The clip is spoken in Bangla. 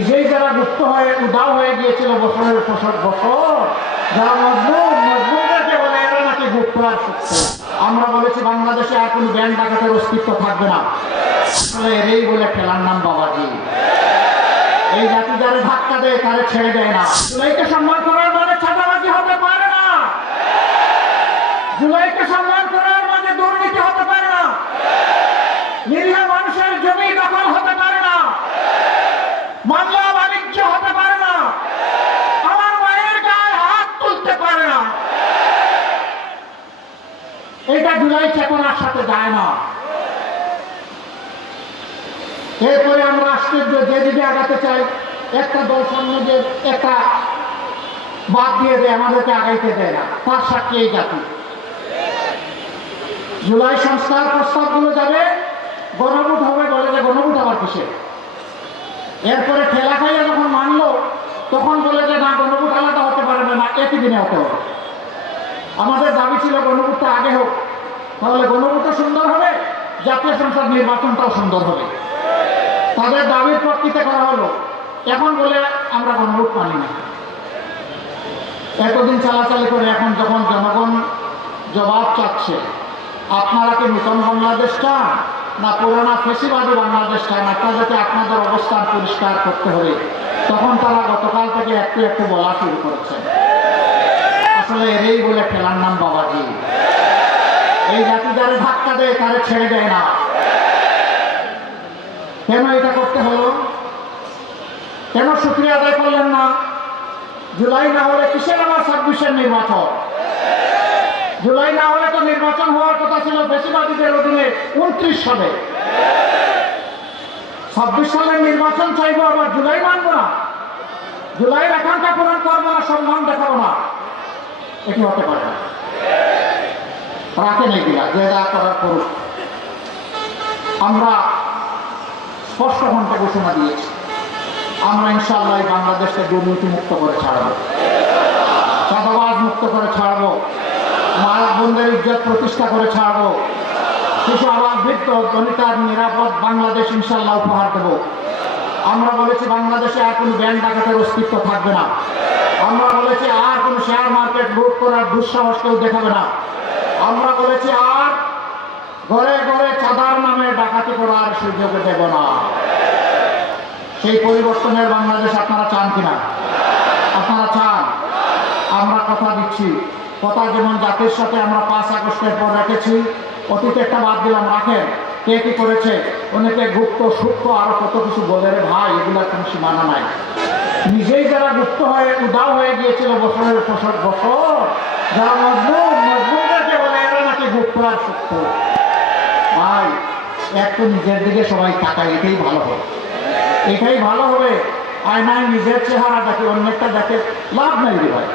নিজেই যারা গুপ্ত হয়ে উদাও হয়ে গিয়েছিল বছরের বছর বছর যারা মজবুত মজলুমদেরকে বলে, এরা নাকি গুপ্ত আমরা বলেছি, বাংলাদেশে আর কোনো ব্যাংক ডাকাতের অস্তিত্ব থাকবে না। আসলে এরই বলে খেলার নাম বাবাজি। এই জাতি যারা ধাক্কা দেয়, তারা ছেড়ে দেয় না। জুলাইকে সম্মান করার মানে ছাটাবাজি হতে পারে না জুলাইকে সম্মান করার মানে দুর্নীতি হতে পারে না নিরীহ মানুষের জমি দখল হতে পারে না মামলা বাণিজ্য হতে পারে না আমার মায়ের গায়ে হাত তুলতে পারে না এটা জুলাই চেতনার সাথে যায় না। এরপরে আমরা আশ্চর্য যেদিকে আগাতে চাই একটা দল সামনে একটা বাদ দিয়ে দেয়, আমাদেরকে আগাইতে দেয় না। তার সাক্ষী এই জাতি। জুলাই সংস্কার প্রস্তাবগুলো যাবে, গণভোট হবে বলে যে গণভোট আবার কিসে এরপরে ঠেলা খাইয়া যখন মানলো, তখন বলে যে না, গণভোট আলাদা হতে পারবে না, একই দিনে হতে হবে। আমাদের দাবি ছিল গণভোটটা আগে হোক। তাহলে গণভোটটা সুন্দর হবে? জাতীয় সংসদ নির্বাচনটাও সুন্দর হবে। তাদের দাবির প্রকৃতি করা হলো, এখন বলে আমরা গণভোট মানি না। এতদিন চালাচালি করে এখন যখন জনগণ জবাব চাচ্ছে, আপনারা কি নূতন বাংলাদেশ না পুরোনো ফেসিবাদী বাংলাদেশ চান আপনাদেরকে আপনাদের অবস্থান পরিষ্কার করতে হবে? তখন তারা গতকাল থেকে একটু একটু বলা শুরু করেছে। আসলে বলে খেলার নাম বাবাজি। এই জাতি যারা ধাক্কা দেয়, তারা ছেড়ে দেয় না। কেন এটা করতে হলো? কেন সুক্রিয়া আদায় করলেন না? জুলাই না হলে কিসের আমার ছাব্বিশের নির্বাচন? জুলাই না হলে তো নির্বাচন হওয়ার কথা ছিল বেশিবাদীদের অধীনে উনত্রিশ সালে। ছাব্বিশ সালের নির্বাচন চাইব আবার জুলাই মানব না। জুলাইয়ের আকাঙ্ক্ষা পূরণ করব না, সম্মান দেখাবো না। এটি হতে পারে না। রাখেন এগুলা যে যা করার করুক। আমরা স্পষ্ট ঘণ্টা ঘোষণা দিয়েছি। আমরা ইনশাল্লাহ বাংলাদেশকে দুর্নীতি মুক্ত করে ছাড়বো। চাঁদাবাজ মুক্ত করে ছাড়বো। মা বোনদের ইজ্জত প্রতিষ্ঠা করে ছাড়বো। শিশু আবাস বৃত্ত গণিতার নিরাপদ বাংলাদেশ ইনশাল্লাহ উপহার দেব। আমরা বলেছি বাংলাদেশে আর কোনো ব্যাংক ডাকাতের অস্তিত্ব থাকবে না। আমরা বলেছি আর কোনো শেয়ার মার্কেট লুট করার দুঃসাহস কেউ দেখাবে না। আমরা বলেছি আর ঘরে ঘরে চাঁদার নামে ডাকাতি করার সুযোগ দেব না। সেই পরিবর্তনের বাংলাদেশ আপনারা চান কিনা? আপনারা চান? আমরা কথা দিচ্ছি। কথা যেমন জাতির সাথে আমরা পাঁচ আগস্টের পর রেখেছি, অতীতে একটা বাদ দিলাম, রাখেন। কে কি করেছে? অনেকে গুপ্ত সূক্ষ্ম আরও কত কিছু বলে রে ভাই এগুলার কোনো সীমানা নাই। নিজেই যারা গুপ্ত হয়ে, উদাও হয়ে গিয়েছিল বছরের বছর বছর যারা মজবুত মজলুমদেরকে বলে, এরা নাকি গুপ্ত আর সত্য ভাই, এক তো নিজের দিকে সবাই তাকায়, এটাই ভালো হবে। এটাই ভালো হবে, আয়নায় নিজের চেহারা দেখে অন্যটা দেখে লাভ নাই রে ভাই।